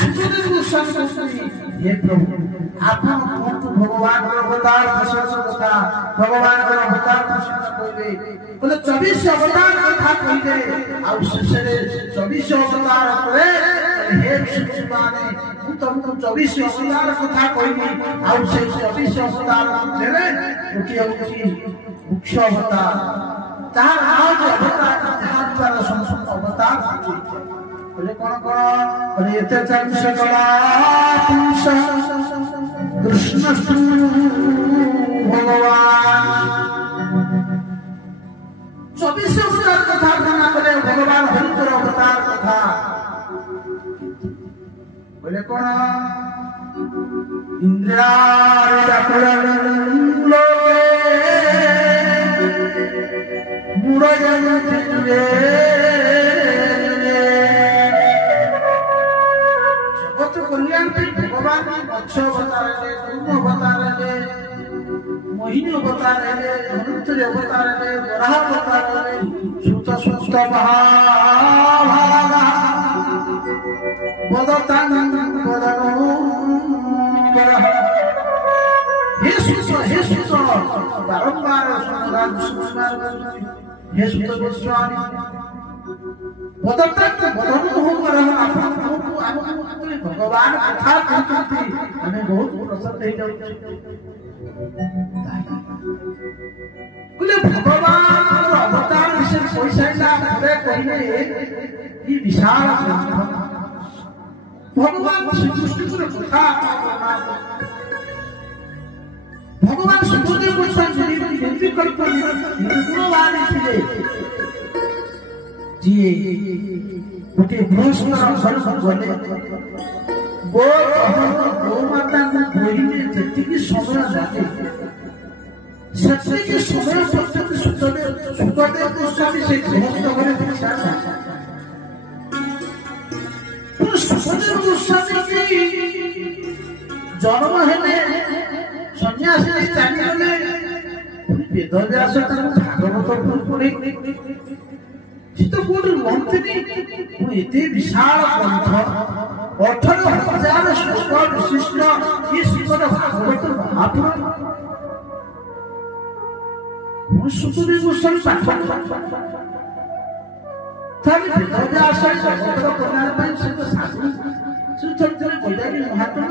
सुखदेव गोस्वामी कहते हे प्रभु आप भगवान अवतार कथा भगवान अवतार कहते बोले 24 अवतार कथा कहते आ शेष 24 अवतार हे माने तुमको 24 अवतार कथा कहली आ 24 अवतार मध्य गोटे मुख्य अवतार तार आज अवतार जहां संपूर्ण अवतार बोले कौन बोले एते 40 कला पुरुष कृष्ण भगवान 24 अवतार कथा कहना बोले भगवान हरिकर अवतार कथा बोले कौन जगत कल्याण भगवान मत्स्य अवतार अवतार मोहिनी अवतार धनुत्री अवतार वराह अवतार सुत सुत महाभागा हे सुत बारंबार हे सुत गोस्वामी भगवान कथा कहते हमें बहुत प्रसन्न हो जाए बोले भगवान अवतार विषय पैसा कहले ये विशाल भगवान श्री कृष्ण कथा भगवान सुखदेव गोस्वामी बेनती करते निर्गुणवान थे जी गोटे बृहस्पति घर गले गो माता बोहिले जति समय जाते सत्य समय पर्यंत सुखदेव गोस्वामी से गृहस्थ घरे भिक्षा सुखदेव गोस्वामी जन्म हेले सन्यासी चलीगले वेद व्यास भागवत पढ़े एते विशाल ग्रंथ 18,000 श्लोक विशिष्ट ये श्रीमद् भागवत महापुराण सुखदेव गोस्वामी पाठ वेद व्यास भागवत कल्याण से साधु श्री बैरागी महात्मा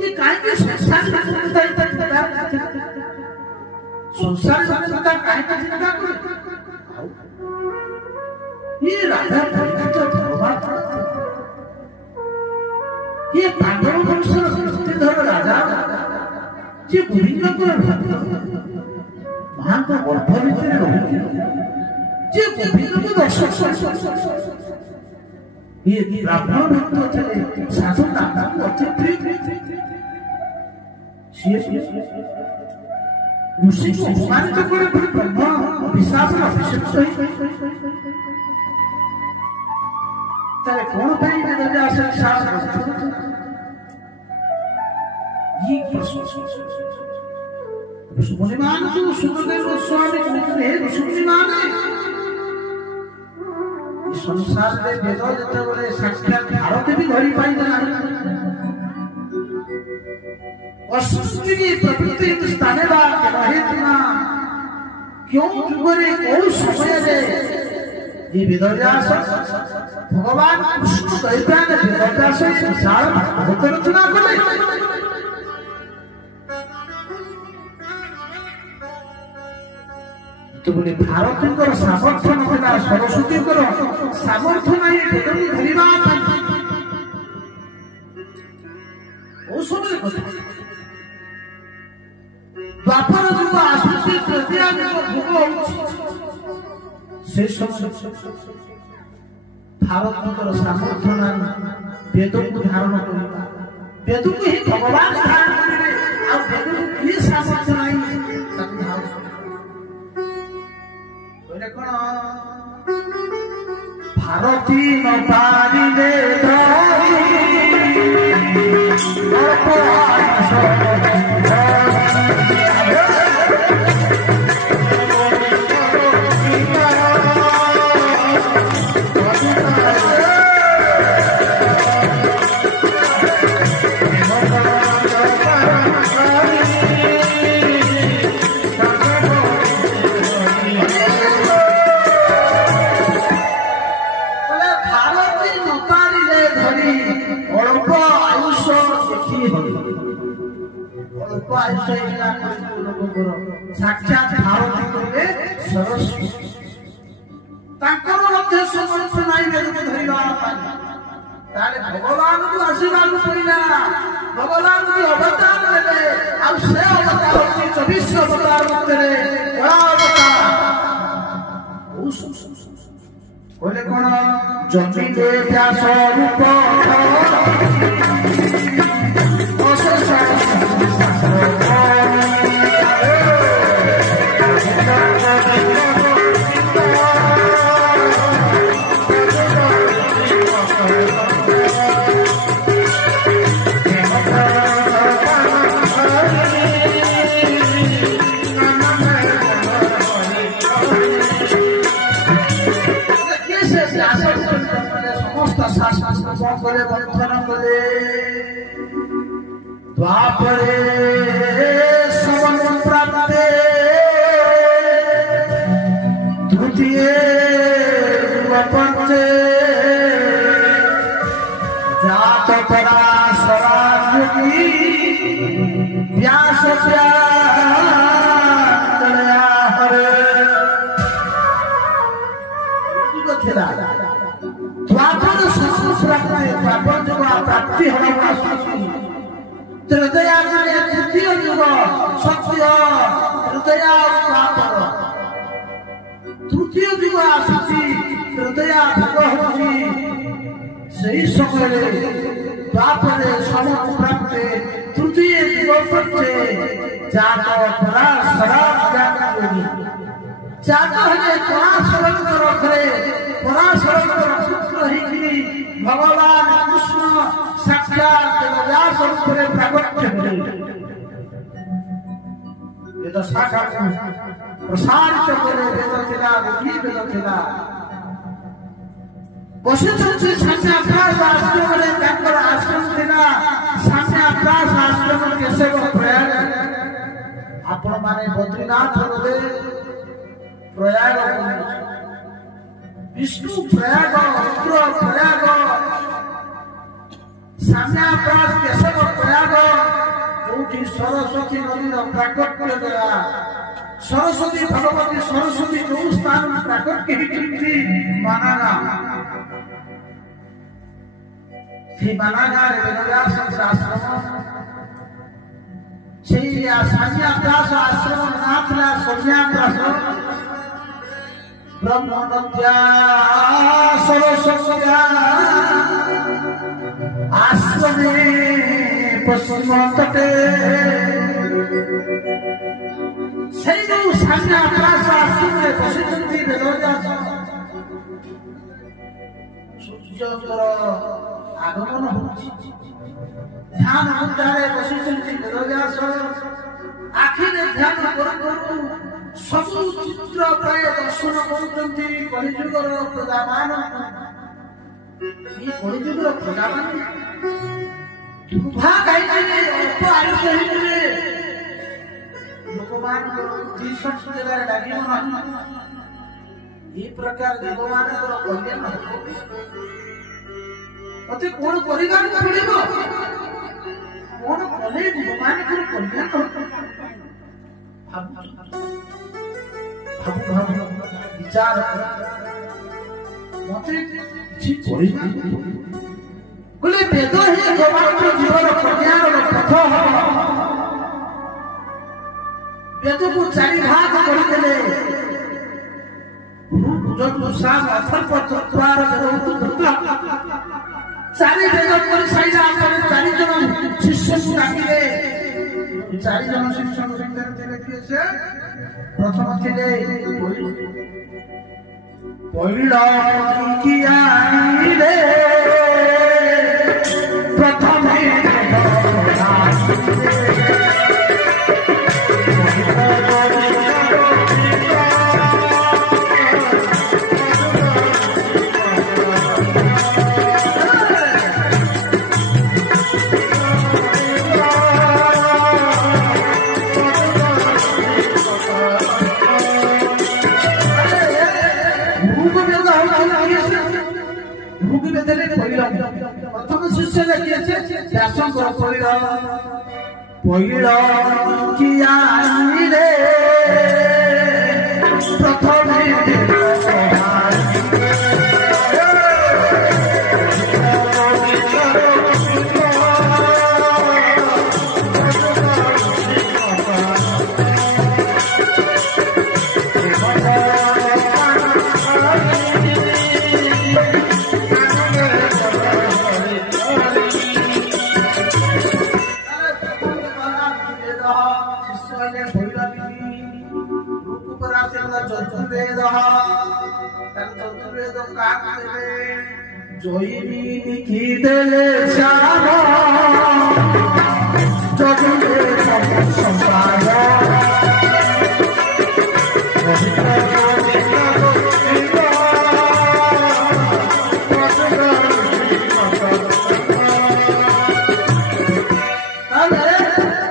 ये काहे संसार संसार काहे चिंता करे ये राजा धर्मार्थ ये पांडव वंश धर राजा जे गोविंद महान गर्भ भितर रही जे गोविंद को दर्शन ये ब्राह्मण भक्त थे साधु नाम अति प्रिय ऋषि को अपमानित करे ब्रह्म अभिशाप अभिषिक्त ताले कौन पाई वेद व्यास शास्त्र ये मुनिमान तो सुखदेव गोस्वामी कहते हैं सुनिमान इस संसार में वेद जते बोले साक्षात भारत भी धरी पाई ना असृष्टि की प्रकृति स्थाने बा रहे ना क्यों जुगरे कोई समय दे ये वेद व्यास भगवान कृष्ण दैत्यान वेद व्यास विशाल भागवत रचना करे तो बोले भारत सामर्थ्य ना सरस्वती सामर्थ्य नहीं वेद धरिबा ओ समय द्वापर जुग आसुची तृतीया भोग से समय भारत सामर्थ्य नहीं वेद को धारण करना वेद को ही भगवान धारण करेंगे और वेद को ये सामर्थ्य नहीं भारती न पारिले ଅଳ୍ପ ଆୟୁଷ ହେଇଗଲା ଲୋକଙ୍କର ସାକ୍ଷାତ ଭାରତୀ କହିଲେ ସରସ୍ୱତୀ ତାଙ୍କର ମଧ୍ୟ ସମର୍ଥ ନାହିଁ ବେଦକୁ ଧରିବା ପାଇଁ ତାହେଲେ ଭଗବାନଙ୍କୁ ଆସିବାକୁ ପଡ଼ିଲା ଭଗବାନଙ୍କୁ ଅବତାର ଦେଲେ ଆଉ ସେ ଅବତାର ହଉଛି 24 ଅବତାର ମଧ୍ୟରେ କଳା ଅବତାର କହିଲେ କଣ ଜମିଲେ ବ୍ୟାସ ରୂପ করে বন্ধন করে দ্বাপরে সমন প্রাপ্তে তৃতীয় পঞ্চে জাত পরাশরা যোগী ব্যাস হরে ଥିଲା ଦ୍ୱାପର ଦ୍ୱାପର ଯୁଗ ପ୍ରାପ୍ତି ହେବାକୁ ଆସୁଛି ତ୍ରେତୟାରେ ତୃତୀୟ ଯୁଗ ସତ୍ୟ ତ୍ରେତୟା ଦ୍ୱାପର ତୃତୀୟ ଯୁଗ ଆସୁଛି ତ୍ରେତୟା ଯୁଗ ହେଉଛି ସେହି ସମୟରେ ଦ୍ୱାପରରେ ସମୟ ପ୍ରାପ୍ତେ ତୃତୀୟ ଯୁଗ ପଛେ ଜାତ ପରାଶରା ଯୋଗୀ ଜାତ ହେଲେ ପରାଶରଙ୍କ ରଥରେ ପରାଶରଙ୍କର ପୁତ୍ର ହେଇକିରି ଭଗବାନ କୃଷ୍ଣ ସାକ୍ଷାତ ବ୍ୟାସ ରୂପରେ ପ୍ରାଗଟ୍ୟ ହେଲେ ବେଦ ଶାଖାକୁ ପ୍ରସାରିତ କଲେ ବେଦ ଥିଲା ଗୋଟିଏ ବେଦ ଥିଲା ବସିଛନ୍ତି ସାମ୍ୟାପ୍ରାସ ଆଶ୍ରମରେ ତାଙ୍କର ଆଶ୍ରମ ଥିଲା ସାମ୍ୟାପ୍ରାସ ଆଶ୍ରମ କେଶବ ପ୍ରୟାଗ ଆପଣମାନେ ବଦ୍ରୀନାଥ ଗଲେ ପ୍ରୟାଗ विष्णु प्रयाग रुद्र प्रयाग साम्याप्रास केशव प्रयाग जोठी सरस्वती नदी प्राकट्य गया सरस्वती भगवती सरस्वती जो स्थान में प्राकट्य होती मानागा मानागा आश्रम से साम्याप्रास आश्रम ना था सौम्याप्रास ब्रह्मनद्या सरस्वत्या आश्रमे पश्चिम तटे से जो साम्याप्रास आश्रमे बसिଛନ୍ତି ବେଦବ୍ୟାସ ସୂର୍ଯ୍ୟଙ୍କର ଆଗମନ ହେଉଛି ଧ୍ୟାନ ମୁଦ୍ରାରେ ବସିଛନ୍ତି ବେଦବ୍ୟାସ ଆଖିରେ ଧ୍ୟାନ କରୁ କରୁ ସବୁ ଚିତ୍ର ପ୍ରାୟ ଦର୍ଶନ କରୁଛନ୍ତି କଳିଯୁଗର ପ୍ରଜାମାନ କଳିଯୁଗର ପ୍ରଜାମାନ ଦୁର୍ଭା ଗାଇଥିଲେ ଅଳ୍ପ ଆୟୁଷ ହେଇଥିଲେ ଲୋକମାନଙ୍କର ବୁଦ୍ଧି ଶକ୍ତି ଜାଗାରେ ଲାଗିବ ନାହିଁ এই ପ୍ରକାର ଜୀବମାନଙ୍କର କଲ୍ୟାଣ ହେବ ମତେ କଣ କରିବାକୁ ପଡ଼ିବ କଣ କଲେ ଜୀବମାନଙ୍କର କଲ୍ୟାଣ ହେବ विचार मते जी कोई बोले वेद ही भगवान जीवन कल्याण पथ वेद को चारि भाग कर देले जो साम अथर पत्रद्वार वेद चारि वेद कर साइजा अपन चारि जन शिष्य को डाकिले चारि जन शिष्य को देले कि से प्रथम थिले पहिला की आईले प्रथम प्रथम शिष्य व्यासंकर পইল কি আনিলে প্রথমে জয়িনী কি দেলে শ্যাম জগতে সম্পাদ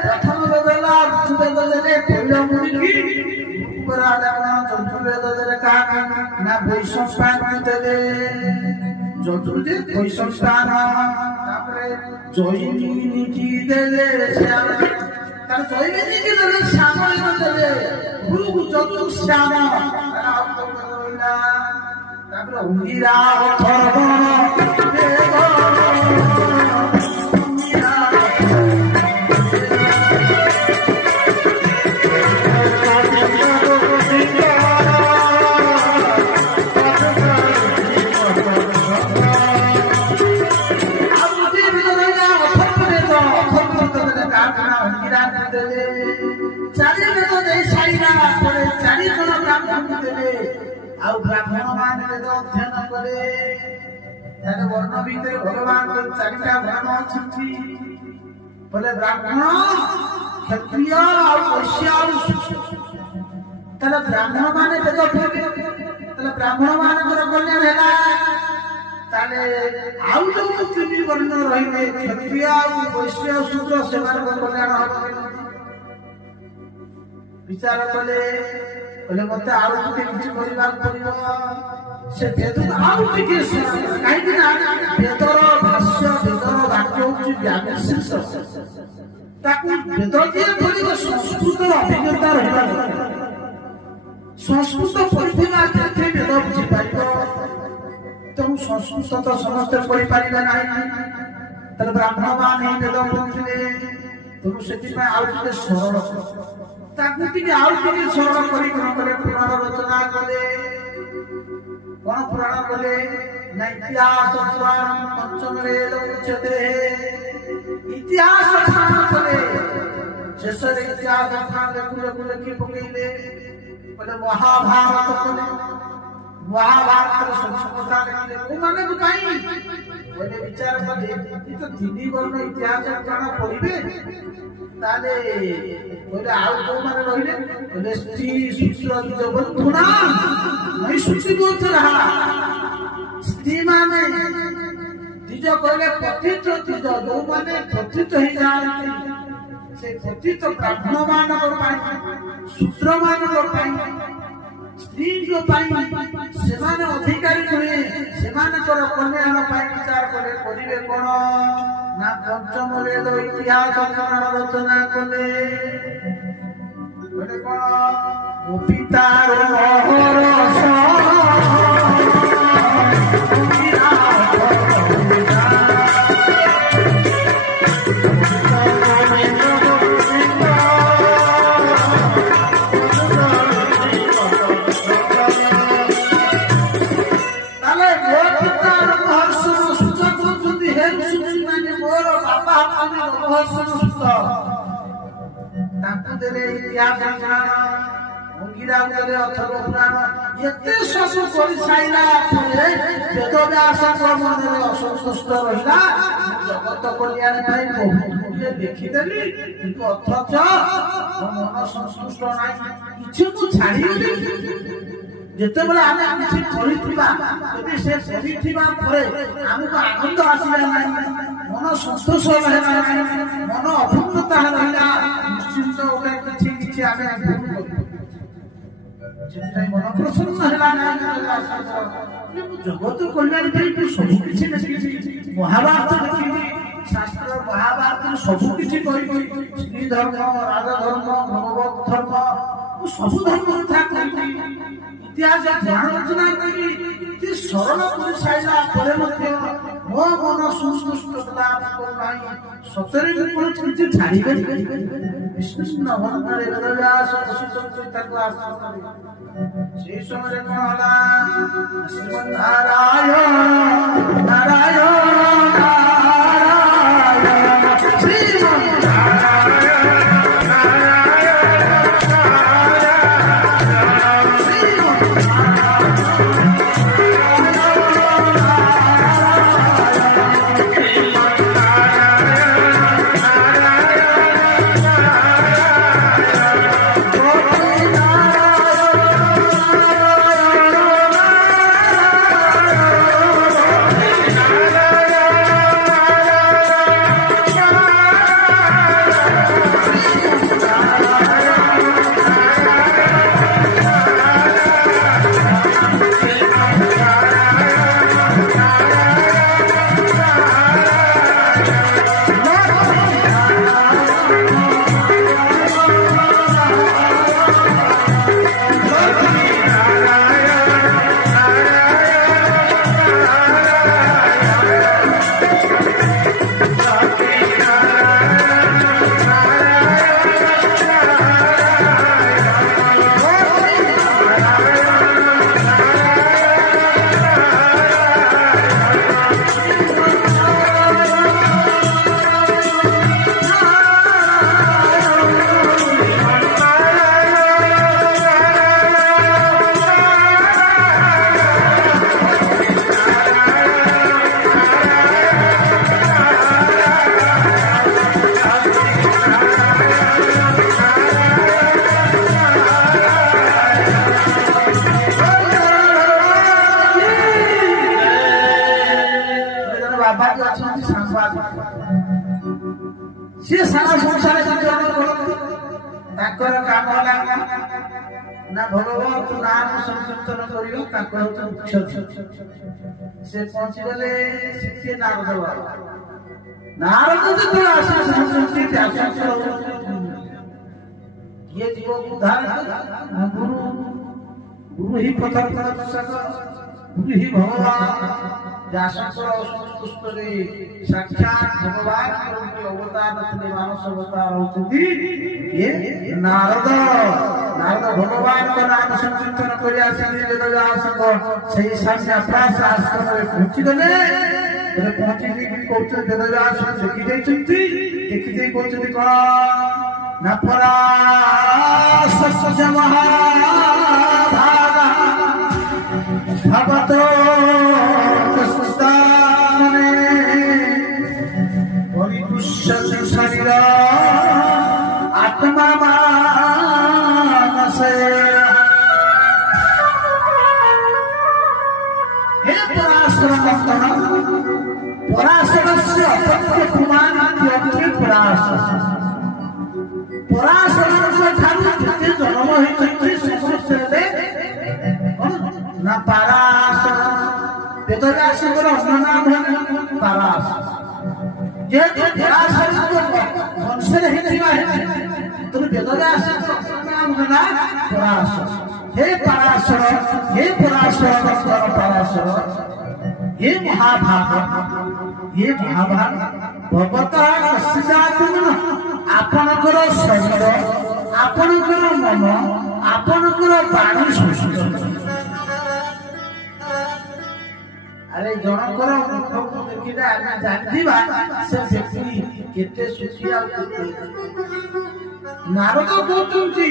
প্রথম বেদলা বেদলে পড়লাম না বৈশম্পান দেলে চতুর্থে বৈশম্পান তারপরে জৈমিনী কি দেলে শ্যাম তার জৈমিনী কি দেলে শ্যাম দেলে গুরু চতুর শ্যাম তারপরে অঙ্গিরা ব্রাহ্মণ মানে বেদ অধ্যয়ন করে তাহলে বর্ণ ভিতরে ভগবান চারিটা বর্ণ অଛନ୍ତି বলে ব্রাহ্মণ ক্ষত্রিয় আর বৈশ্য তাহলে ব্রাহ্মণ মানে বেদ তাহলে ব্রাহ্মণ ମାନଙ୍କର କଲ୍ୟାଣ ହେଲା ତାହେଲେ ଆଉ ଯୋଉ ତିନି ବର୍ଣ୍ଣ ରହିଲେ କ୍ଷତ୍ରିୟ ଆଉ ବୈଶ୍ୟ ଶୂଦ୍ର ସେମାନଙ୍କ କଲ୍ୟାଣ ହବ ବିଚାର କଲେ बोले मत आउ के किछि परिवार पड़िबो से वेद आउ के काई दिन वेदर भाष्य वेदर वाक्य होछि व्याकरण ताकू वेद जे बोलिबो संस्कृत अभिज्ञता रहबा संस्कृत पढ़िबा केते वेद बुझि पाइबो तुम संस्कृत तो समस्त पढ़ि पारिबा नाही तले ब्राह्मण मान वेद पढ़िले तुम सेति में आउ के सरल ताकू टिके आउ टिके सरल करी करे पुराण रचना कले कोन पुराण कले न इतिहास पुराण पंचम वेद उच्यते इतिहास पुराण कले शेषर इतिहास पुराण लेखुले की पकइले बोले महाभारत कले महाभारत संस्कृता लेखिले को माने काई बोले विचार कले इ तो दिनी वर्ण इतिहास पुराण पढिबे ताले बोले आउ को माने रहिले बोले स्त्री सूत्र जबंधुना नहीं सूची बोलत रहा स्त्री माने दिज कहले पतित दिज जो माने पतित ही जाती से पतित ब्राह्मण मानक पाई सूत्र मानक पाई स्त्री जो पाई सेमान अधिकारी हुए सेमानकर कल्याण पाई विचार करे करिवे कोन ना पंचम वेद इतिहास पुराण रचना कले बोले कोन पितार महरस इतिहास पुराण अंगिरा देले अथर्व पुराण एते सब करि साइला परे वेदव्यास मनरे असंतुष्ट रहिला जगत कल्याण पाई बहुत देखि देली किंतु अथच मन संतुष्ट नाही किछु तो छाडी देली जेते बेला आमे किछि करिथिबा यदि से करिथिबा परे हमको आनंद आसीला नाही मन संतोष रहला नाही मन अपूर्णता रहला निश्चित ओके किछि किछि आमे जेते मन प्रसन्न होला नाही जगत कल्याण पाई तो सब किछि देखि महाभारत देखि शास्त्र महाभारत ସବୁ କିଛି କହିବି ଶ୍ରୀ ଧର୍ମ ରାଜ ଧର୍ମ ଭଗବତ ଧର୍ମ ସବୁ ଧର୍ମ କଥା କହିବି ଇତିହାସ ଜ୍ଞାନ ରଚନା କରି ଏତେ ସରଳ କରି ସାରିଲା ପରେ ମଧ୍ୟ ମୋ ମନ ସନ୍ତୁଷ୍ଟ ନାହିଁ ସତରେ କିଛି ଛାଡ଼ିପାରିବେ ବିଷ୍ଣୁ ଭଣ୍ଡାରେ ବେଦବ୍ୟାସ ବସିଛନ୍ତି ତାଙ୍କ ଆଶ୍ରମରେ সেই সময় কোন হলা শ্রীমন্নারায়ণ নারায়ণ सी सारा संसार काम ना भगवत नाम संकीर्तन कर मुख्य से पहुंची गले सी नारद नारद ये जीव उद्धार गुरु गुरु ही प्रथम गुरु ही भगवान साक्षात भगवान अवतार मानस अवतार होती ये नारद नारद भगवान का नाम संकीर्तन कर आश्रम पहुंची गले पहुंची वेदव्यास देखी देखी कहते कौन न पराशस्य महाभागा भवतो शरीर आत्मा मानस हे पराशर पराशर से अपत्य कुमार पराशर पराशर जिते जन्म होती समस्त ना पराशर वेदव्यास अन्य नाम है पराशर जेहेतु पराशर वंश तुम वेदव्यास नाम है पराशर हे पराशर पराशर हे महाभाग भगवतः आपणकर शरीर आपणकर मन आपणकर प्राणी सुशिष्ट अरे जनकर मुख को देखिले आमे जानथिबा से व्यक्ति केते सुखी आ नारद कहउछी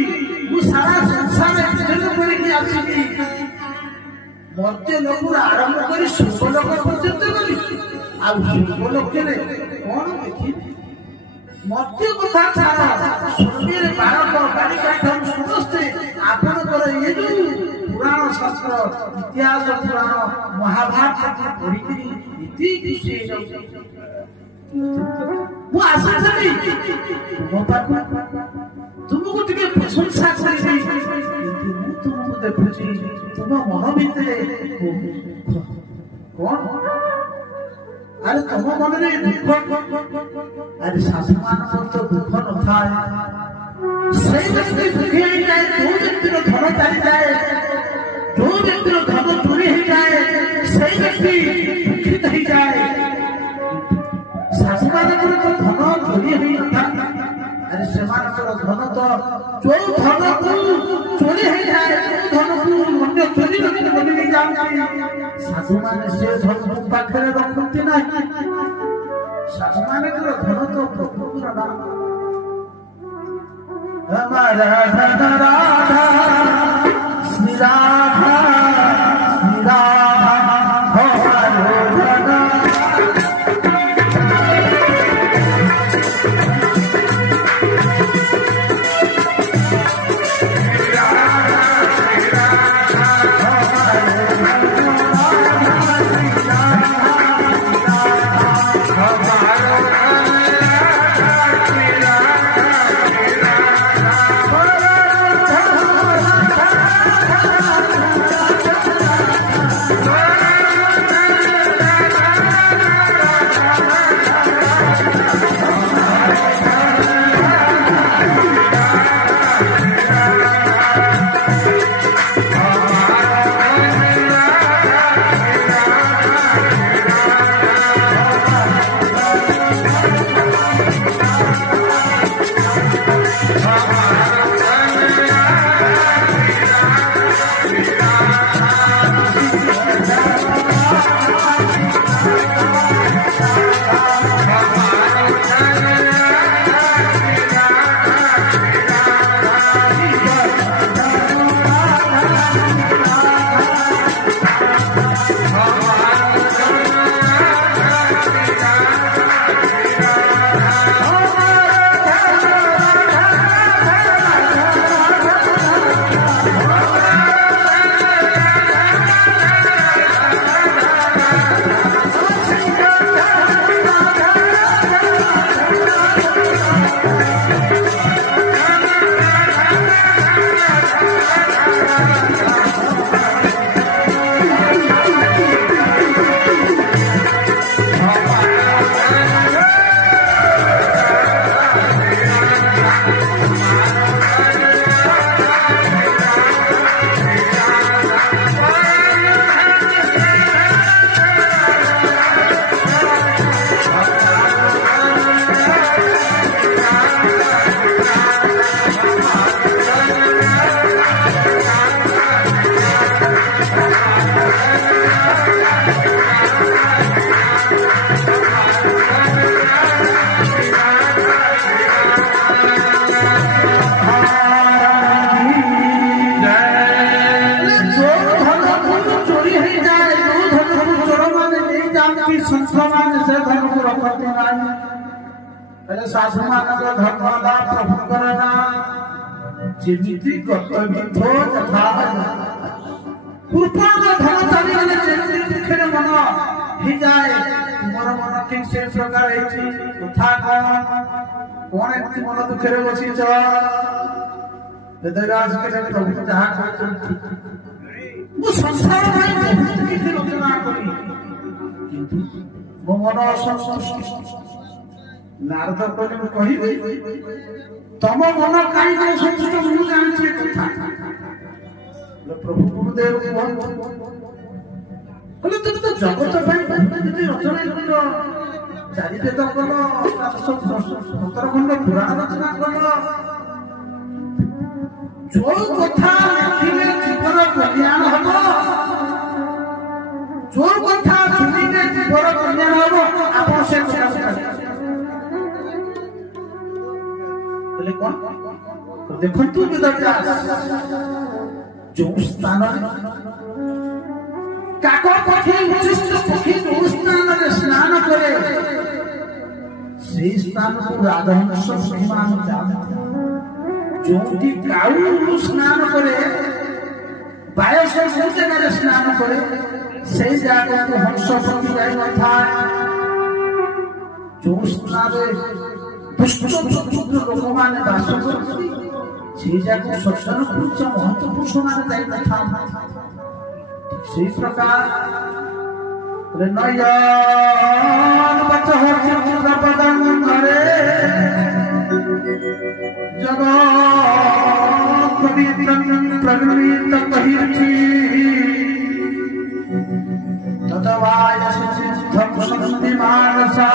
मु सारा संसार विजय करिके आछी मर्त्य लोक आरंभ करी सुखलोक पर्यंत गली आ सुखलोक रे कोन देखि मर्त्य कथा छाड़ा स्वर्गे बालक बालिका ठाम समस्त आपणकर ये जो पुराण शास्त्र इतिहास पुराण महाभारत पढ़ी इति खुशी वो आशा थी तुमको टिके प्रशंसा करी तुमको देखुची तुम मन भितर कौन अरे तुम मन में दुख ଆରେ ଶାଶୁମାନଙ୍କର ତ ଦୁଃଖ ନଥାଏ, ସେଇ ବ୍ୟକ୍ତି ଦୁଃଖୀ ହେଇଯାଏ ଯୋଉ ବ୍ୟକ୍ତିର ଧନ ଚାଲିଯାଏ, ଯୋଉ ବ୍ୟକ୍ତିର ଧନ ଚୋରି ହେଇଯାଏ, ସେଇ ବ୍ୟକ୍ତି ଦୁଃଖିତ ହେଇଯାଏ। ଶାଶୁମାନଙ୍କର ତ ଧନ ଚୋରି ହେଇନଥାଏ, ଆରେ ସେମାନଙ୍କର ଧନ ତ ଯୋଉ ଧନକୁ ଚୋରି ହେଇଯାଏ, ଯୋଉ ଧନକୁ ଅନ୍ୟ ଚୋରି କରି ନେଇଯାଆନ୍ତି, ଶାଶୁମାନେ ସେ ଧନକୁ ପାଖରେ ରଖନ୍ତି ନାହିଁ। ଶାଶୁମାନଙ୍କର ଧନ ତ ପ୍ରଭୁଙ୍କର ନାମ। ରାଧା ରାଧା ଶ୍ରୀ ରାଧା ଶ୍ରୀ ରାଧା ଶାଶୁମାନଙ୍କର ଧର୍ମ ହେଲା ପ୍ରଭୁଙ୍କର ନାଁ। ଯେମିତି କର୍ତ୍ତବ୍ୟ ଯଥା ପୂର୍ବର ଧନ ଚାଲିଗଲେ ଯେମିତି ଦୁଃଖରେ ମନ ହେଇଯାଏ, ତୁମର ମନ ଠିକ ସେ ପ୍ରକାର ହେଇଛି। କଥା କଣ ଏମିତି ମନ ଦୁଃଖରେ ବସିଛ? ବେଦବ୍ୟାସ ପ୍ରଭୁ ଯାହା କହିଛନ୍ତି, ମୁଁ ସଂସାର ପାଇଁ ବହୁତ କିଛି ରଚନା କଲି, କିନ୍ତୁ ମୋ ମନ ଅସନ୍ତୁଷ୍ଟ। ନାରଦ କହିଲେ, ମୁଁ କହିବି ତମ ମନ କାହିଁକି ଅସନ୍ତୁଷ୍ଟ ମୁଁ ଜାଣିଛି ଏ କଥା। ପ୍ରଭୁ ଗୁରୁଦେବ କହିଲେ, ତୁମେ ତ ଜଗତ ପାଇଁ ଯଦି ରଚନା କଲ, 4 ବେଦ କଲ, 17 ଖଣ୍ଡ ପୁରାଣ ରଚନା କଲ, ଯୋଉ କଥା ଲେଖିଲେ ଜୀବନ କଲ୍ୟାଣ ହବ, ଯୋଉ କଥା ଶୁଣିଲେ ଜୀବନ କଲ୍ୟାଣ ହବ, ଆପଣ ସେ କଥା ଦେଖନ୍ତୁ। ଯୋଉ ସ୍ଥାନରେ କାକ ପକ୍ଷୀ ଉଚ୍ଚିଷ୍ଟ ପକ୍ଷୀ ଯୋଉ ସ୍ଥାନରେ ସ୍ନାନ କରେ, ସେଇ ସ୍ଥାନକୁ ରାଜହଂସ ପକ୍ଷୀମାନ ଯାଆନ୍ତି। ଯୋଉଠି କାଉ ସ୍ନାନ କରେ, ବାୟସ ଯୋଉ ଜାଗାରେ ସ୍ନାନ କରେ, ସେଇ ଜାଗାକୁ ହଂସ ପକ୍ଷୀ ଯାଇନଥାଏ। ଯୋଉ ସ୍ଥାନରେ ଲୋକମାନେ ବାସ କରନ୍ତି, সেই জায়গায় সজ্জন পুরুষ মহৎপুরুষ মানে ଯାଇନଥାନ୍ତି। ସେଇ ପ୍ରକାର ନୟନ ପଛ ହର୍ଷ ପଦଙ୍ଗରେ तक कीर्ति ततवाय सिद्धम शक्ति मानसा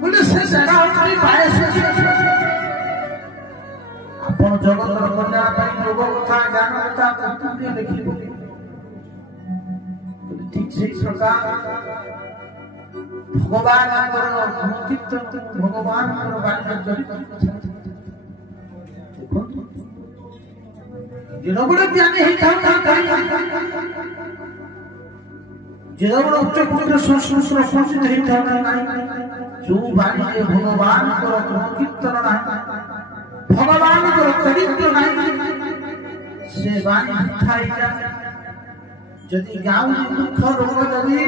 बोले से जगह अपनी पाए से अपन जगत कल्याण ପାଇଁ ଯୋଗ କଥା ଜ୍ଞାନ କଥା କର୍ତ୍ତବ୍ୟ ଲେଖିବ ठीक से प्रकार भगवान भगवान जिनबड़े ज्ञानी जिनबड़े उच्च पुत्र संस्कृत रक्षित जो बाणी भगवान कीर्तन ना भगवान चरित्र ना से बाणी खाई जदि गाँव दुख रोग जदि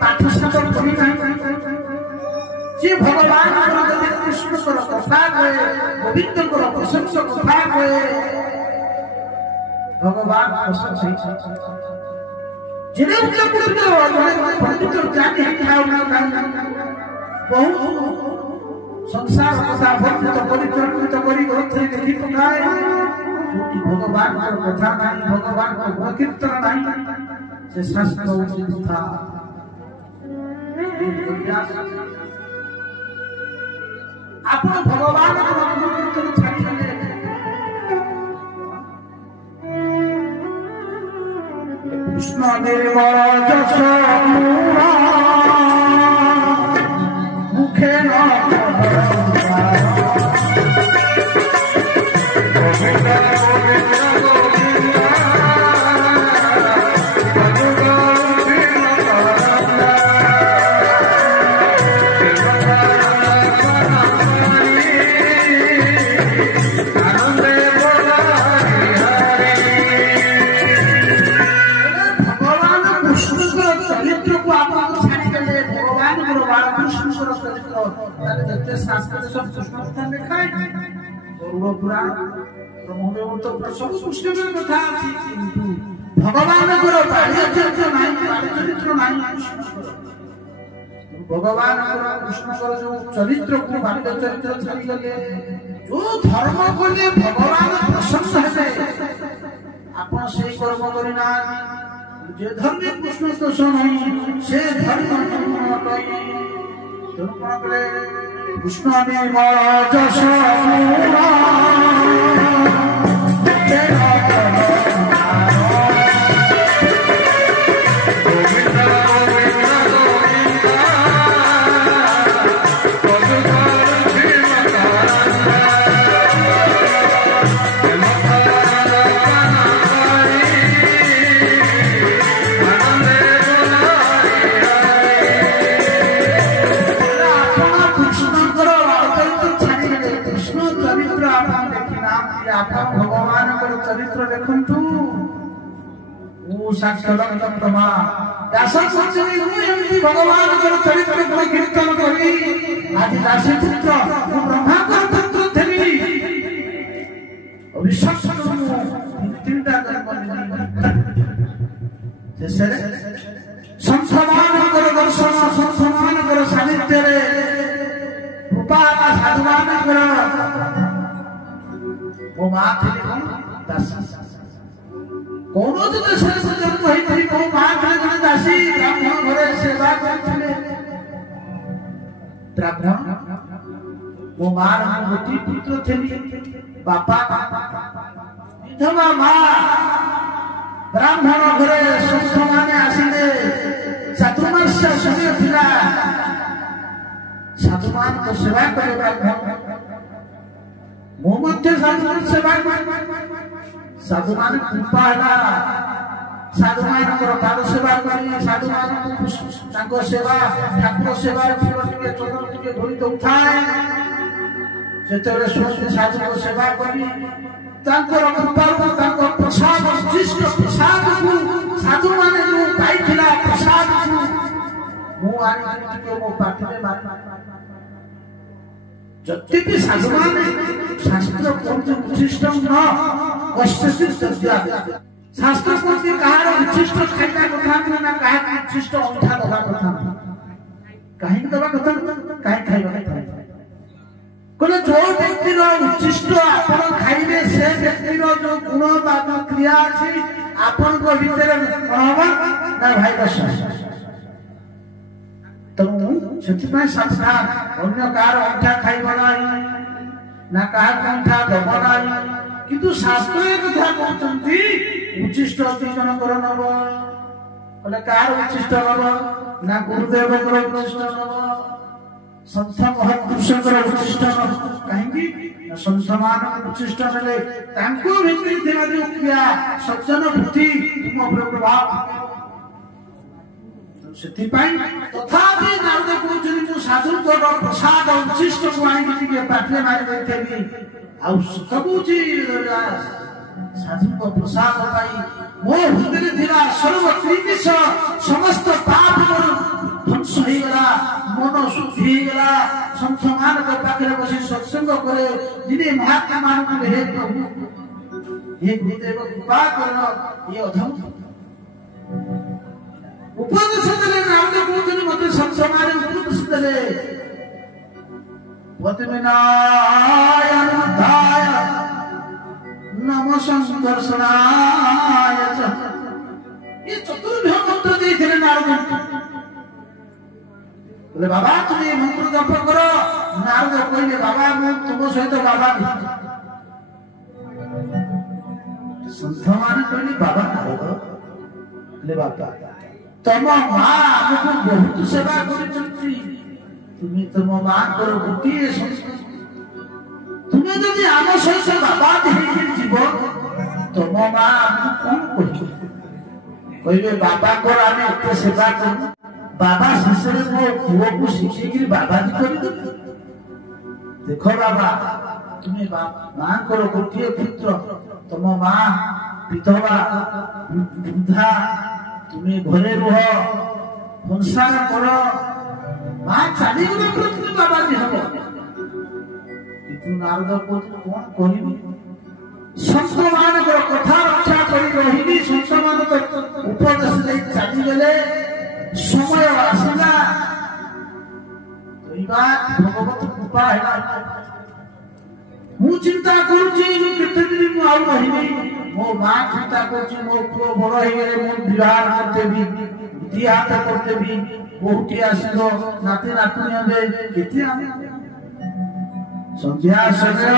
पाठशाठ पढ़ी ना जे भगवान कृष्ण कथा कहे गोविंद प्रशंस कथा कहे भगवान बहुत संसार कथा भक्त परिचर्चित कर ग्रंथ लिखि पकाए भगवान कथा नहीं भगवान गुण कीर्तन नहीं से शास्त्र उचित था आपण भगवान गुण कीर्तन छाड़िले कृष्ण निर्मल जस मुखे न शास्त्र सब कृष्ण कथा लिखा है गरुड़ पुराण ब्रह्मवेद सब पुष्टि में कथा अछि किंतु भगवान को बाह्य चरित्र नहीं बाह्य चरित्र नहीं भगवान को कृष्ण को जो चरित्र को बाह्य चरित्र छाड़ी गले जो धर्म को ले भगवान प्रसन्न है आपण से कर्म करिना जे धर्म कृष्ण दोष नहीं से धर्म नहीं कृष्ण निर्मल जस भगवान चरित्र देखु साक्षात प्रमा दास भगवान चरित्र को कीर्तन करी आज दासी पुत्र ब्रह्मा पुत्र थी संसमान दर्शन संसमान साहित्य साधुमान वो माँ थी दासी कौन तो देश जन्म होई वो माँ थी जने दासी ब्राह्मण घरे सेवा करथिले ब्राह्मण वो माँ गोटी पुत्र थी बापा विधवा माँ ब्राह्मण घरे संत माने आसिले चतुर्मास समय थिला साधुमान को सेवा करे ब्राह्मण मो मध्य साधुमान सेवा साधुमान कृपा है साधुमान पाद सेवा करी साधुमान सेवा ठाकुर सेवा चंद्र टे धोई दौए जो साधु को सेवा करी कृपा प्रसाद विशिष्ट प्रसाद को साधु माने पाई प्रसाद मो पाठे जति भी साधु माने शास्त्र कौन उच्छिष्ट न कष्ट शास्त्र कौन कहार उच्छिष्ट खाइबा कथा ना कहा उच्छिष्ट अंठा दबा कथा कहीं दबा कथा कहीं खाइबा कथा कोले जो व्यक्ति ବ୍ୟକ୍ତିର ଉଚ୍ଛିଷ୍ଟ ଆପଣ ଖାଇବେ ସେ ବ୍ୟକ୍ତିର ଯୋଉ ଗୁଣ ବା ଯୋଉ କ୍ରିୟା ଅଛି ଆପଣଙ୍କ ଭିତରେ କଣ ହବ ନା ଭାଇରସ ତେଣୁ ସେଥିପାଇଁ ସାବଧାନ ଅନ୍ୟ କାହାର ଅଣ୍ଠା ଖାଇବ ନାହିଁ ନା କାହାକୁ ଅଣ୍ଠା ଦେବ ନାହିଁ କିନ୍ତୁ ଶାସ୍ତ୍ର କଥା କହୁଛନ୍ତି ଉଚ୍ଛିଷ୍ଟ ଦୁଇ ଜଣଙ୍କର ନବ ବୋଲେ କାହାର ଉଚ୍ଛିଷ୍ଟ ନବ ନା ଗୁରୁଦେବଙ୍କର ଉଚ୍ଛିଷ୍ଟ ନବ ସନ୍ଥ ମହାପୁରୁଷଙ୍କର ଉଚ୍ଛିଷ୍ଟ ନବ କାହିଁକି ସନ୍ଥ ମାନଙ୍କ ଉଚ୍ଛିଷ୍ଟ ନେଲେ ତାଙ୍କ ଭିତରେ ଥିବା ଯୋଉ କ୍ରିୟା ସଜ୍ଜନ ବୁଦ୍ଧି ତୁମ ଉପରେ ପ୍ରଭାବ ସେଥିପାଇଁ ତଥାପି ନାରଦ କହୁଛନ୍ତି ମୁଁ ସାଧୁଙ୍କର ପ୍ରସାଦ ଉଚ୍ଛିଷ୍ଟକୁ ଆଣିକି ଟିକେ ପାଟିରେ ମାରି ଦେଇଥିଲି ଆଉ ସତ କହୁଛି ସାଧୁଙ୍କ ପ୍ରସାଦ ପାଇ ମୋ ହୃଦୟରେ ଥିବା ସର୍ବ କ୍ଲେଶ ସମସ୍ତ ପାପ ଧ୍ୱଂସ ହେଇଗଲା ମନ ଶୁଦ୍ଧି ହେଇଗଲା ସନ୍ଥ ମାନଙ୍କ ପାଖରେ ବସି ସତ୍ସଙ୍ଗ କରେ ଦିନେ ମହାତ୍ମା ମାନଙ୍କୁ ହେ ପ୍ରଭୁ ହେ ଗୁରୁଦେବ କୃପା କର ଇଏ ଅଧମ ଉପଦେଶ ଦେଲେ ନାରଦ କହୁଛନ୍ତି ମତେ ସନ୍ଥ ମାନେ ଉପଦେଶ ଦେଲେ ପଦ୍ମିନାୟ ନମ ସଂକର୍ଷଣାୟ ଏ ଚତୁର୍ଭ୍ୟ ମନ୍ତ୍ର ଦେଇଥିଲେ ନାରଦ बोले बाबा तुम ये मंत्र जप करो नारद कहले बाबा मैं तुम सहित बाबा संत मान कहले बाबा नारद बोले बाबा तुम मां हमको बहुत सेवा करछंती तुम्हें तुम मां कर गोटिए तुम्हें जदि आम सहित बाबा देहि जीव तुम मां हमको कौन कहले बाबा को आमे एते सेवा करू बाबा शिष्य मो पुओ को शिखी बाबा जी कर देखो बाबा तुम्हें मां करो गोटे पुत्र तुम मां विधवा वृद्धा तुम्हें घरे रुह संसार कर मां चली गला तुम्हें बाबा जी हम किंतु नारद को कौन कहबी संत मान कथा रक्षा करी रही संत मान उपदेश दे चली गले समय आसला भगवत कृपा है मु चिंता करुची केते दिन मु आउ रहिबी मो मां चिंता करुची मो पुओ बड़ हो गले मु विवाह करते भी दिहात करते भी बहुटी आसिलो नाती नातुनी हबे केते संध्या समय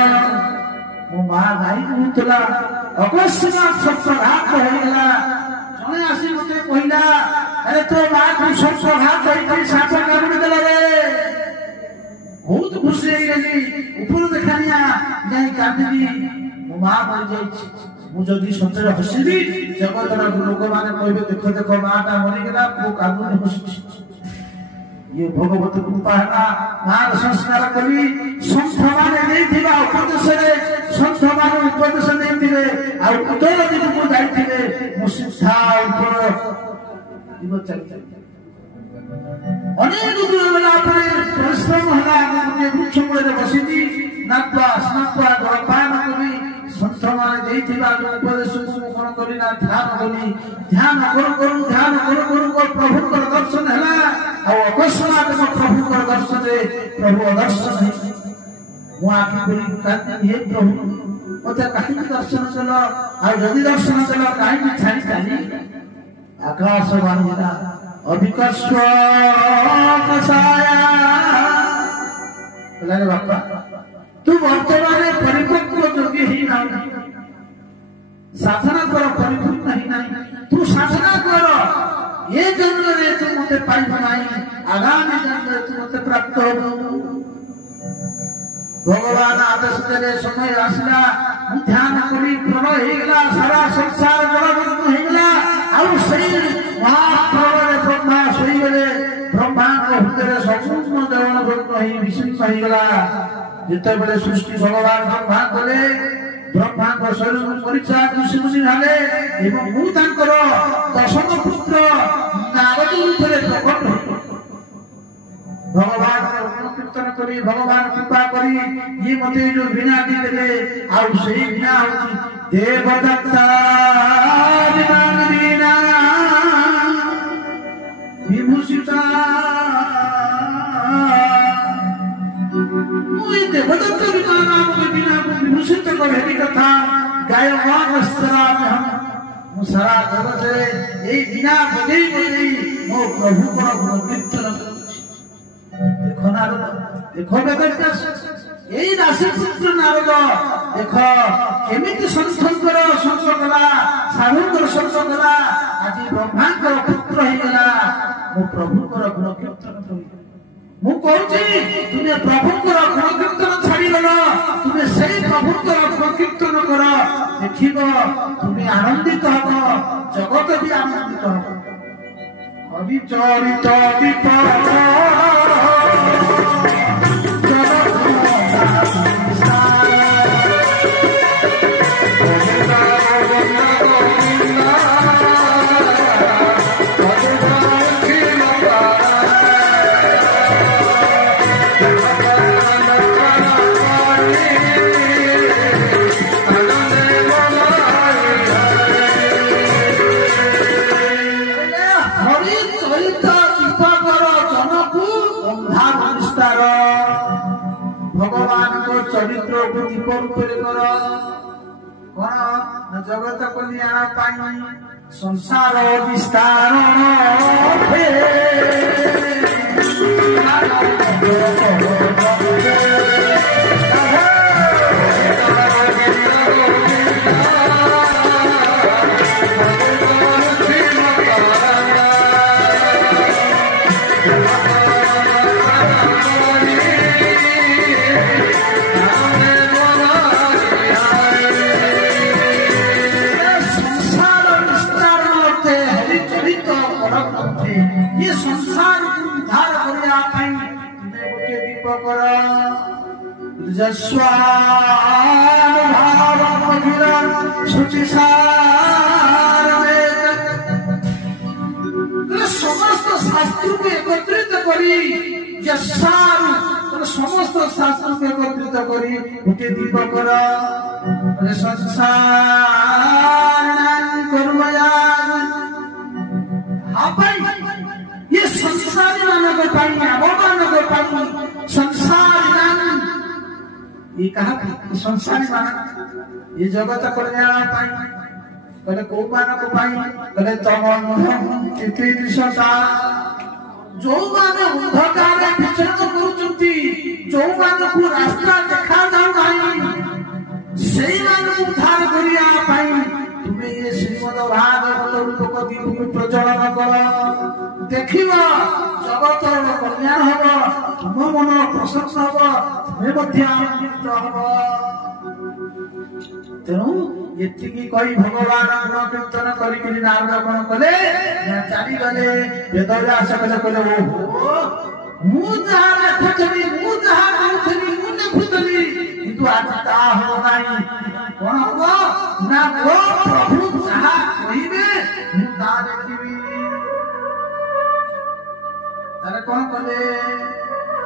मो मां गाई कहतला अकस्मात सप्ताहात हो गला जने आसी मते कहिला अरे तो मां को सप्ताहात होई साफ काबू देला रे बहुत खुशी हो गई ऊपर देखानिया नहीं कांदी मो मां मर जाई मु जदी सତରେ हसिबी जगतर लोक माने कहबे देखो देखो माटा मरि गेला को काबू ने हसी ये भगवत कृपा है मां संस्कार करी संत माने नहीं थिबा उपदेश रे संत माने उपदेश नहीं थिबे आ उतर दिन को जाई थिबे मु सिद्धा ऊपर इबो चली अनेक दुर्बला पर परिश्रम हला के वृक्ष मूले बसिदी नात्वा स्नात्वा जलपान करी संत माने देई थिबा उपदेश को कोन करी ना ध्यान करी ध्यान करू को प्रभु कर दर्शन हला आ अकस्मात प्रभु कर दर्शन रे प्रभु दर्शन है मु आखि बोली कांदी हे प्रभु मते काहे दर्शन चलो आ यदि दर्शन चलो काहे छाड़ी चाली आकाश वाणीला अभिकस्व कसाया बोले बापा तू वर्तमान परिपक्व जोगी ही ना साधना कर परिपूर्ण ही नहीं तू साधना कर ये जन्म रे तू मते पाइब नहीं आगामी जन्म रे तू मते प्राप्त हो भगवान आदेश देले समय आसला ध्यान करी प्रणय हे गेला सारा संसार जगत हे गेला आ सही महाप्रलय ब्रह्मा सोई गेले ब्रह्मा को हृदय संपूर्ण जगन ब्रह्म ही विशुद्ध हे गेला जिते बेले सृष्टि भगवान ब्रह्मा कले ब्रह्मा को शरीर परीक्षा ऋषि मुनि भाले एवं मु तांकर दशम पुत्र नारद रूपे प्रकट भगवान कीर्तन करी भगवान कृपा करी ये मते जो बिना दी देले आ सही बिना होती देवदत्ता बिना विभूषिता मुई देवदत्ता बिना नाम दूषित कभी कथा गायमान हम सारा जगत यही बिना बजई बजई मो प्रभु को कीर्तन देखो नारद देखो बेदव्यास यही दासीपुत्र नारद देख केमिति संतर संग कला साधुकर संग कला आज ब्रह्मांकर पुत्र हो गला मो प्रभु को गुण कीर्तन करी मु कहूची तुमे प्रभु को गुण कीर्तन छाड़ी गलो तुमे सेही प्रभु को गुण कीर्तन कर देखिबो तुमे आनंदित हो जगत भी आनंदित हो अविचरित विपद चरित्र को दीप रूपे कर जगत कल्याण संसार विस्तार ये संसार को उद्धार करिया पाई तुमे गोटे दीप कर जस्वान भाव मधुर सुचिसार समस्त शास्त्र को एकत्रित करी जस्वान समस्त शास्त्र को एकत्रित करी गोटे दीप कर संसार कर्मया ये संसारी मानव पाई मानव पाई संसार ये कहा संसारी मानव ये जगत कल्याण पाई कहले को मानव पाई कहले तम तिथि दिशा जो माने अंधकार विचरण करूचंती जो माने को रास्ता देखा जाऊ नाही सेही माने उद्धार करिया पाई तुमे ये श्रीमद भागवत रूप को दीप को प्रज्वलन कर देखिबा जगत कल्याण हबो तुम मन प्रसन्न हबो तुमे मध्य आनंदित हबो तेणु एतिकी कही भगवान गुण कीर्तन करी नारद कोन कले चाली गले वेदव्यास कले कले ओ मु जहा देखली मु जहा देखली मु देखली किंतु आज ता हो नाही कोन हबो ना को प्रभु जहा कहिबे मु ता देखिबी तारे कोन कले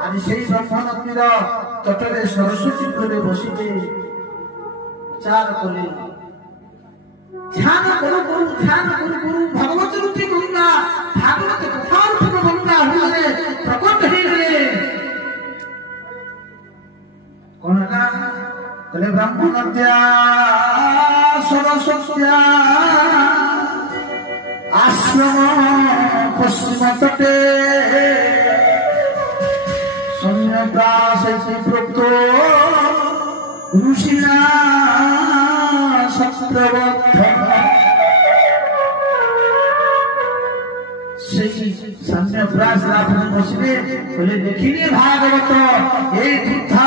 आज सेही ब्रह्म नदीर तटरे सरस्वती कूले बसिते विचार कले ध्यान करू भगवत रूपी गंगा भागवत कथा रूपी गंगा हुए प्रकट ही गए कौन का कले ब्रह्म नद्या सरस्वत्या आश्रम पश्चिम तटे सन्यास प्रोक्तो ऋषिना सत्रवत्थ सन्यास बसले बोले देखिए भागवत ये बुद्धा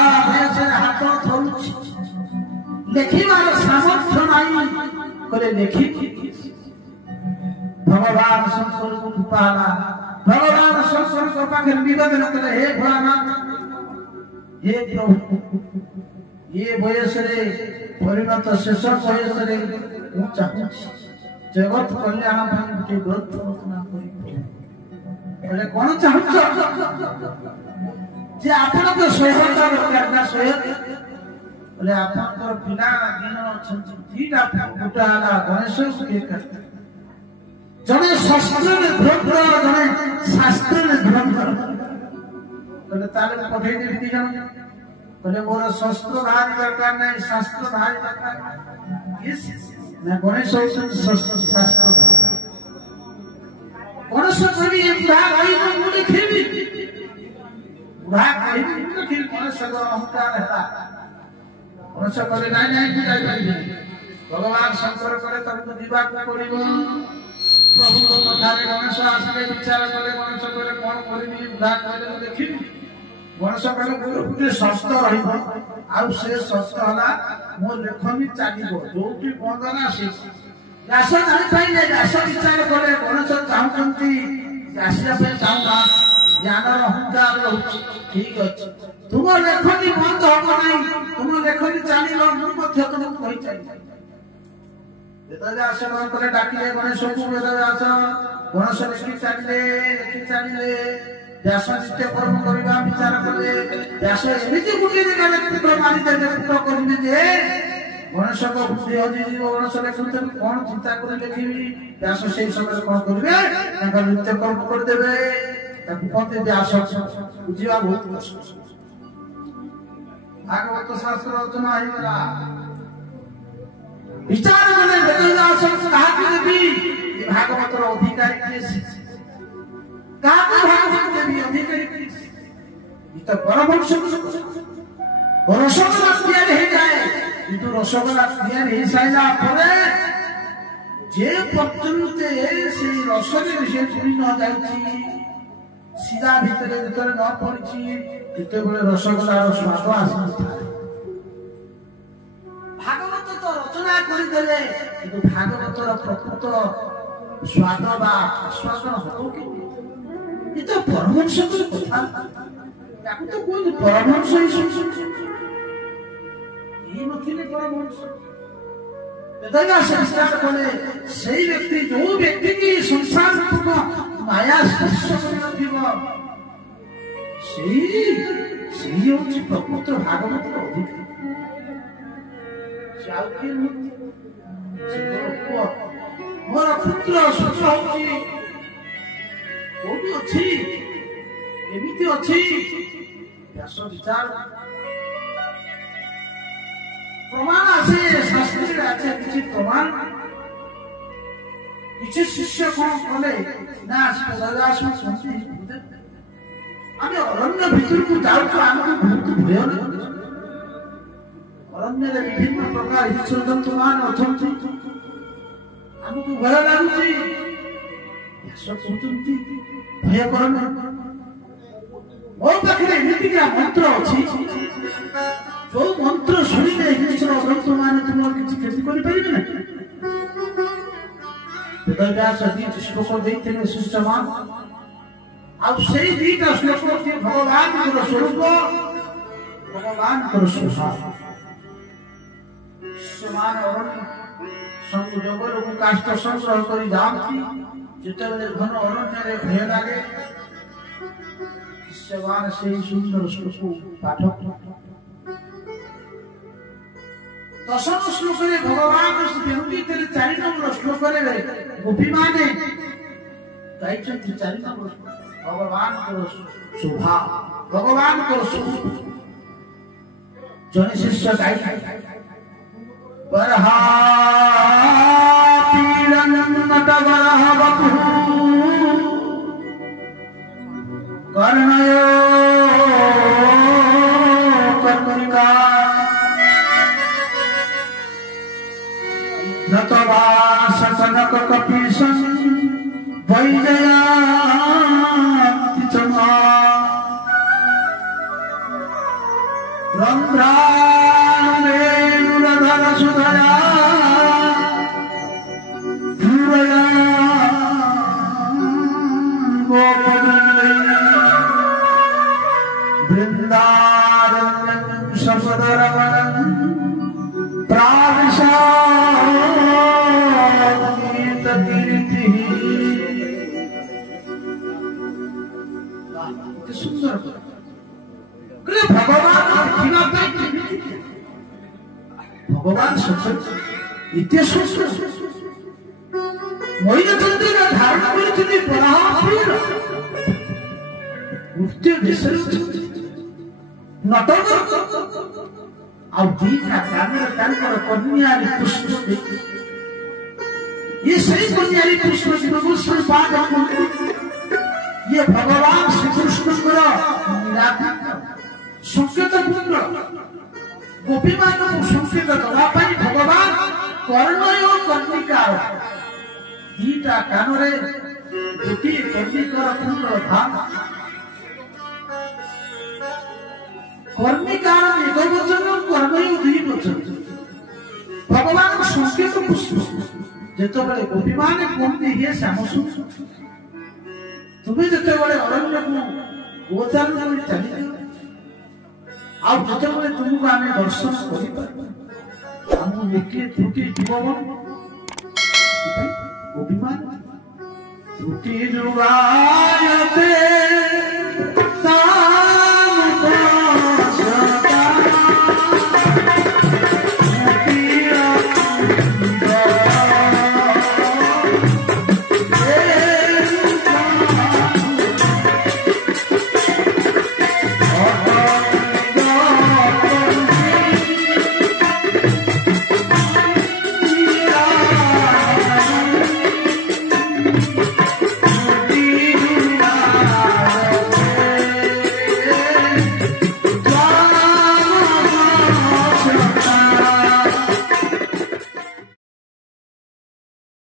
हाथ थरुछि लेखिबार सामर्थ्य नहीं बोले लेखि भगवान शंकर को कृपाला भगवान शंकर को पाखे निवेदन करे हे भोलानाथ हे प्रभु ये बयस रे परिणत शेष बयस रे जगत कल्याण गोटे ग्रंथ रचना करी कौन चाहूच जे आपण तो सोहता दरकार ना सोह बोले आपनकर पिला दिन अछंती दीटा गुटा आला गणेश के करते जने शास्त्र में भ्रम जने शास्त्र में भ्रम कहले ताले पठै दे दी जण बोले मोर शस्त्र धारी दरकार नहीं शास्त्र धारी दरकार ना गणेश शस्त्र शास्त्र गणेश कवि बुढ़ा भाई को मुझे खेली बुढ़ा भाई मुझे खेल गणेश का अहंकार है गणेश कवि नहीं नहीं बुझाई पारिबे भगवान शंकर करे तब दिवा को पड़िबो प्रभु को कथारे गणेश आसले विचार करे गणेश करे कोन करबी बुढ़ा कहले देखिबी गणेश कहले गोटे शस्त्र रहिबो आ से शस्त्र हला मो लेखनी चालिबो जोटी बंदना से व्यास जानी पाइले व्यास विचार करे गणेश चाहूचंती आसिया पे चाहूना ज्ञान अहंकार रहउछि ठीक अछि तुम लेखनी बंद हो नहीं तुम लेखनी चालिलो मु मध्य तुम कहि चाहि वेदव्यास मंत्र डाकिले गणेश को वेदव्यास गणेश लिखि चालिले व्यास नित्य कर्म करिबा विचार कले व्यास एमिति गुटे जगह पुत्र मारि दे पुत्र करिबे जे गणेश को बुद्धि हजि जीव गणेश लेखुते कोन चिंता करि लिखिबी व्यास सेही समय कोन करिबे ताका नित्य कर्म कर देबे ताकु पते व्यास बुझिबा बहुत कष्ट भागवत शास्त्र रचना हिला विचार कले वेदव्यास कहा कि देवी भागवत रो अधिकारी के काका भागवत देवी अधिकारी ये तो परमहंस रसगोल्ला तैयार हो जाए किंतु रसगोल्ला तैयार हो साइला परे जे पर्यंत से रसरे विषय पूरी न जाइछि सीधा भितरे भितरे न पड़िछि केते बेले रसगोल्ला रो स्वाद आसी भागवत तो रचना करि देले किंतु भागवत रो प्रकृत स्वाद बा आस्वाद हो कि ये तो परमहंस की कथा याकु तो कोई परमहंस ही ये नथिले परमहंस वेदव्यास विचार कले सही व्यक्ति जो व्यक्ति की संसार को माया स्पर्श करथिबो सही होछि प्रकृत भागवत अधिकारी चाउकी मोर पुत्र सुख होछि कोटी अछि एमिति अछि व्यास विचार प्रमाण আছে শাস্ত্রে আছে কিছু প্রমাণ কিছু শিষ্য কোন বলে না বেদব্যাস শুনছি আমি অরণ্য ভিতরକୁ যাଉଛୁ ଆମକୁ ବହୁତ ଭୟ ଲାଗୁଛି ଅରଣ୍ୟରେ ବିଭିନ୍ନ ପ୍ରକାର ଜୀବଜନ୍ତୁ ମାନ ଅଛନ୍ତି ଆମକୁ ଭୟ ଲାଗୁଛି व्यास कहते भय करना मो पाखे एमती मंत्र अच्छी जो मंत्र शुणिले हिंसर ग्रंथ मान तुम किसी क्षति करें ना वेदव्यास दीट श्लोक देते शिष्यमान आउ से दीटा श्लोक भगवान स्वरूप भगवान स्वभाव शिष्यमान संयोग काष्ठ संग्रह कर जाती जितेबले घन अरण्य भय लगे शिष्यमान से सुंदर श्लोक पाठ दशम श्लोक भगवान व्यक्ति 4 नंबर श्लोक गोपी माने गाई 4 नंबर भगवान स्वभाव भगवान स्वरूप जन शिष्य गाई बरहा कर्णयो कर्णिका नतवा सकनक कपीशं वैजयन्ति चमा रंध्राणुरेणुरधर सुधया धूरया वृंदारण्यं शपदरमणं प्राविशाकीर्तिः सुंदर भगवान इतने सुंदर महिला चंद्रिका धारण कर नटवर ଆଉ ଦିଟା କାନରେ ତାଙ୍କର କନ୍ୟାରୀ ପୁଷ୍ପ ये सही कन्यारी पुष्प जीवको श्रीपाद ये भगवान श्री कृष्ण संकेत पुण्य गोपी मान संकेत दवाई भगवान कर्णय कर्णिका दीटा कानरे गोटी कर्णिकर पुण्य धाम कर्णिकार एक वचन कर्णय दुई वचन भगवान संकेत पुष्प जेतो बड़े गोपी माने कहते हे श्याम सुंदर तुम्हें जेतो बड़े अरण्य को गोचार में चली आ जेतो बड़े तुमको आमे दर्शन करि पर हम एके त्रुटि जीवन गोपी मान त्रुटि जुगायते